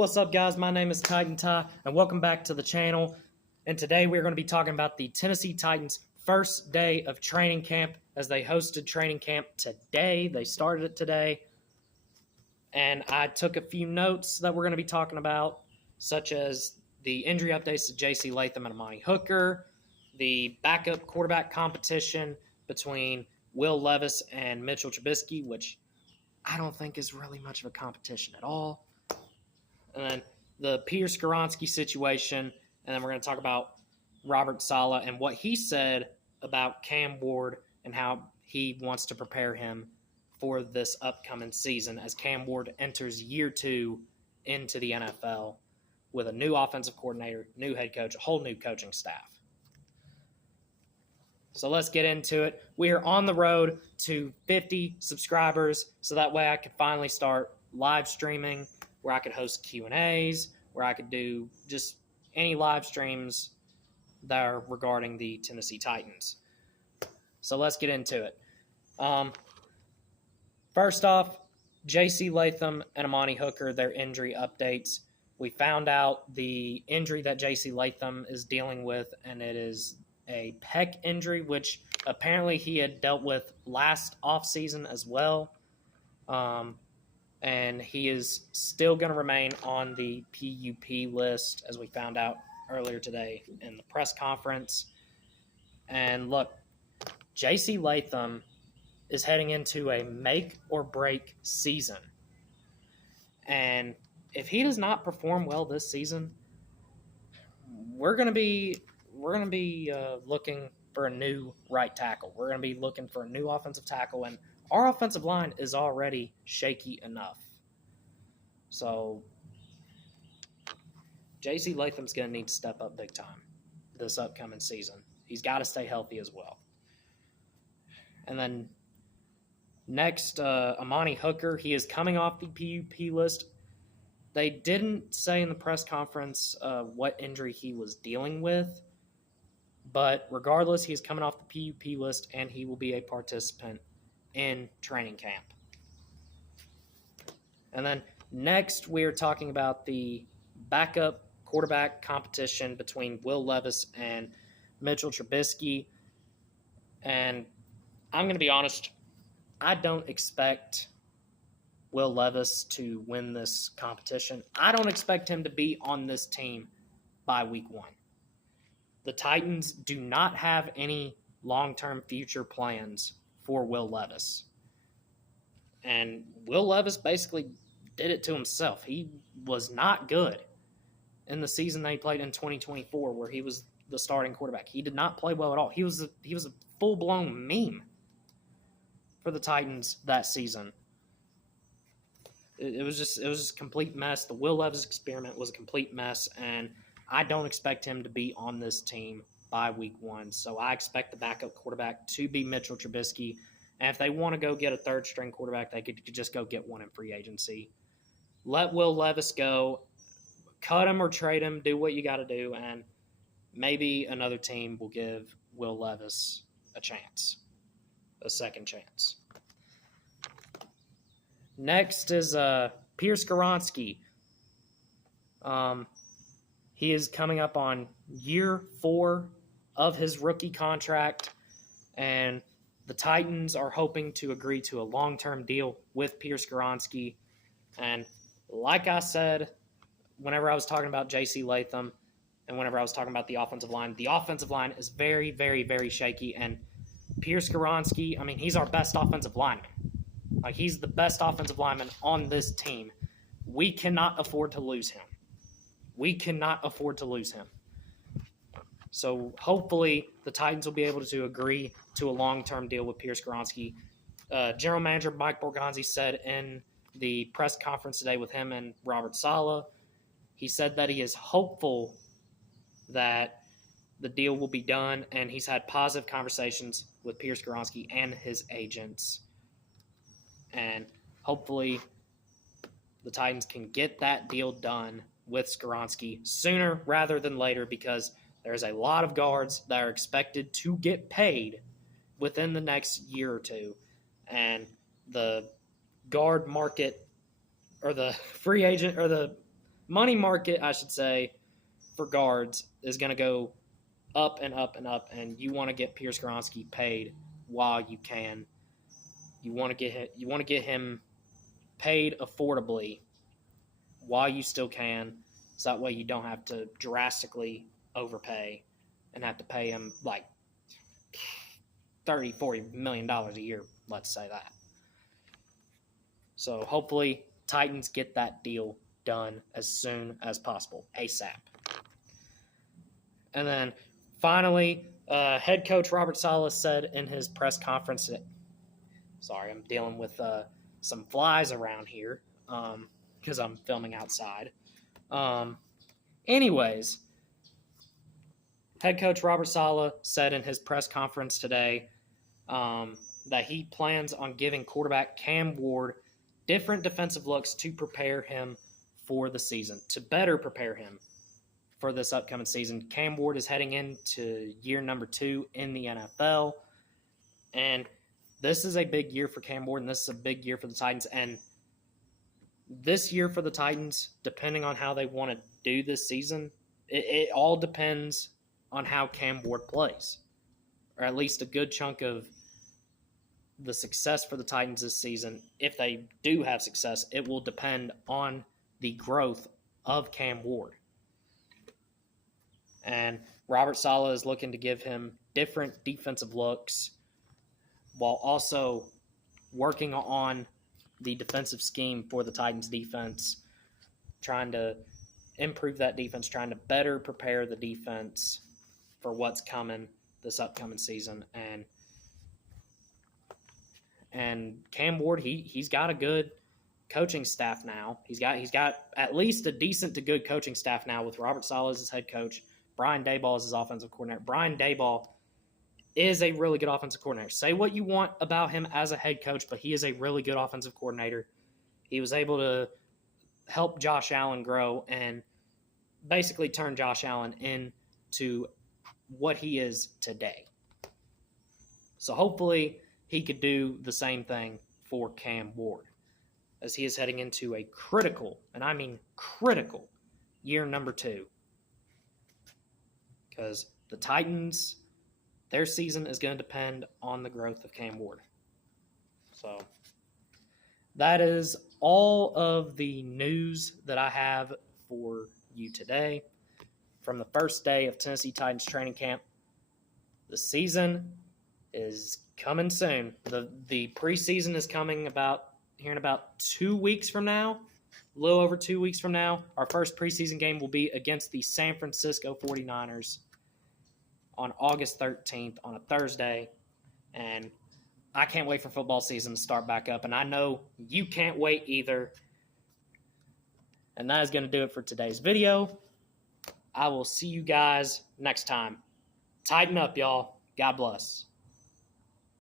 What's up, guys? My name is Titan Ty, and welcome back to the channel. And today we're going to be talking about the Tennessee Titans' first day of training camp, as they hosted training camp today. They started it today. And I took a few notes that we're going to be talking about, such as the injury updates to J.C. Latham and Amani Hooker, the backup quarterback competition between Will Levis and Mitchell Trubisky, which I don't think is really much of a competition at all. And then the Peter Skoronski situation, and then we're going to talk about Robert Saleh and what he said about Cam Ward and how he wants to prepare him for this upcoming season as Cam Ward enters year 2 into the NFL with a new offensive coordinator, new head coach, a whole new coaching staff. So let's get into it. We are on the road to 50 subscribers, so that way I could finally start live streaming, where I could host Q&As, where I could do just any live streams that are regarding the Tennessee Titans. So let's get into it. First off, J.C. Latham and Amani Hooker, their injury updates. We found out the injury that J.C. Latham is dealing with, and it is a pec injury, which apparently he had dealt with last offseason as well. And he is still going to remain on the PUP list, as we found out earlier today in the press conference. And look, J.C. Latham is heading into a make-or-break season. And if he does not perform well this season, we're going to be looking for a new right tackle. We're going to be looking for a new offensive tackle, and our offensive line is already shaky enough. So J.C. Latham's going to need to step up big time this upcoming season. He's got to stay healthy as well. And then next, Amani Hooker. He is coming off the PUP list. They didn't say in the press conference what injury he was dealing with. But regardless, he's coming off the PUP list, and he will be a participant in training camp. And then next, we're talking about the backup quarterback competition between Will Levis and Mitchell Trubisky. And I'm going to be honest, I don't expect Will Levis to win this competition. I don't expect him to be on this team by week 1. The Titans do not have any long-term future plans for Will Levis. And Will Levis basically did it to himself. He was not good in the season that he played in 2024, where he was the starting quarterback. He did not play well at all. He was a full-blown meme for the Titans that season. It was just a complete mess. The Will Levis experiment was a complete mess, and I don't expect him to be on this team by week 1. So I expect the backup quarterback to be Mitchell Trubisky. And if they want to go get a third-string quarterback, they could just go get one in free agency. Let Will Levis go. Cut him or trade him. Do what you got to do. And maybe another team will give Will Levis a chance, a second chance. Next is Peter Skoronski. He is coming up on year 4 of his rookie contract, and the Titans are hoping to agree to a long-term deal with Peter Skoronski. And like I said, whenever I was talking about J.C. Latham and whenever I was talking about the offensive line is very, very, very shaky. And Peter Skoronski, I mean, he's our best offensive lineman. Like, he's the best offensive lineman on this team. We cannot afford to lose him. So hopefully the Titans will be able to agree to a long-term deal with Peter Skoronski. General Manager Mike Borgonzi said in the press conference today with him and Robert Saleh, he said that he is hopeful that the deal will be done, and he's had positive conversations with Peter Skoronski and his agents. And hopefully the Titans can get that deal done with Skoronski sooner rather than later, because there's a lot of guards that are expected to get paid within the next year or two. And the guard market, or the free agent, or the money market, I should say, for guards is going to go up and up and up, and you want to get Pierce Gronsky paid while you can. You want to get him paid affordably while you still can, so that way you don't have to drastically overpay and have to pay him like $30-40 million a year, let's say that. So hopefully Titans get that deal done as soon as possible, ASAP. And then finally, head coach Robert Saleh said in his press conference sorry, I'm dealing with some flies around here because I'm filming outside. Anyways, head coach Robert Saleh said in his press conference today that he plans on giving quarterback Cam Ward different defensive looks to prepare him for the season, to better prepare him for this upcoming season. Cam Ward is heading into year number 2 in the NFL, and this is a big year for Cam Ward, and this is a big year for the Titans. And this year for the Titans, depending on how they want to do this season, it all depends on how Cam Ward plays, or at least a good chunk of the success for the Titans this season. If they do have success, it will depend on the growth of Cam Ward. And Robert Saleh is looking to give him different defensive looks while also working on the defensive scheme for the Titans defense, trying to improve that defense, trying to better prepare the defense for what's coming this upcoming season. And Cam Ward, he's got a good coaching staff now. He's got at least a decent to good coaching staff now with Robert Saleh as his head coach. Brian Daboll is his offensive coordinator. Brian Daboll is a really good offensive coordinator. Say what you want about him as a head coach, but he is a really good offensive coordinator. He was able to help Josh Allen grow and basically turn Josh Allen into what he is today. So hopefully he could do the same thing for Cam Ward as he is heading into a critical, and I mean critical, year number 2. Because the Titans, their season is going to depend on the growth of Cam Ward. So that is all of the news that I have for you today. From the first day of Tennessee Titans training camp, the season is coming soon. The preseason is coming here in about 2 weeks from now, a little over 2 weeks from now. Our first preseason game will be against the San Francisco 49ers on August 13th on a Thursday, and I can't wait for football season to start back up, and I know you can't wait either. And that is going to do it for today's video. I will see you guys next time. Tighten up, y'all. God bless.